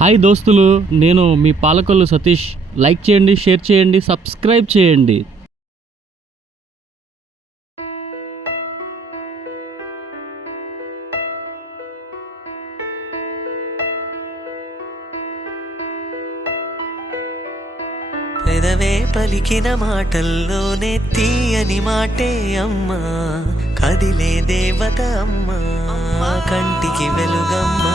Hi దోస్తులు నేను మీ పాలకొల్లు సతీష్. లైక్ చేయండి షేర్ చేయండి సబ్స్క్రైబ్ చేయండి. పెదవే పలికిన మాటల్లోనే తీయని మాటే అమ్మా. కదిలే దేవత అమ్మా. కంటికి వెలుగమ్మా.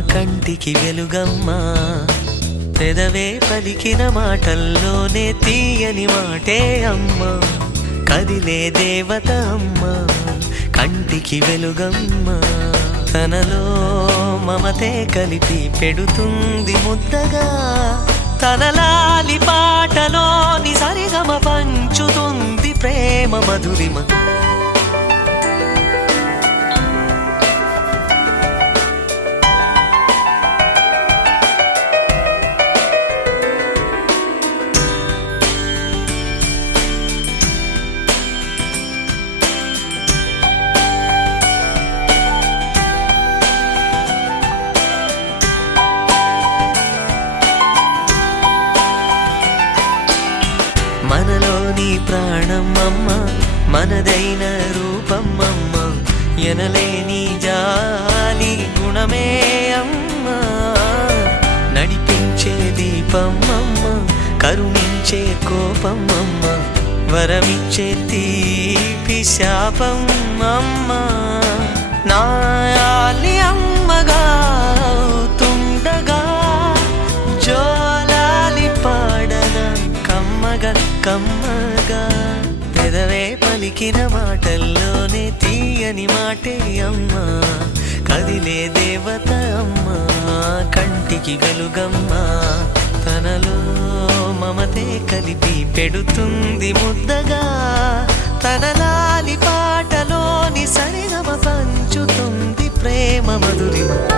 కంటికి వెలుగమ్మా. పెదవే పలికిన మాటల్లోనే తీయని మాటే అమ్మా. కదిలే దేవత అమ్మా. కంటికి వెలుగమ్మా. తనలో మమతే కలిపి పెడుతుంది ముద్దగా. తనలాలి పాటలోని సరిగమ పంచుతుంది ప్రేమ మధురిమ. నీ ప్రాణమమ్మ మనదైన రూపం ఎనలేని జాలి గుణమే అమ్మ. నడిపించే దీపం కరుణించే కోపం వరమిచ్చే తీపి శాపం నాయాలి అమ్మ పలికిన మాటల్లోనే తీయని మాటే అమ్మా. కదిలే దేవత అమ్మ కంటికి గలుగమ్మ. తనలో మమతే కలిపి పెడుతుంది ముద్దగా. తన లాలి పాటలోని సరిగమ పంచుతుంది ప్రేమ మధురిమ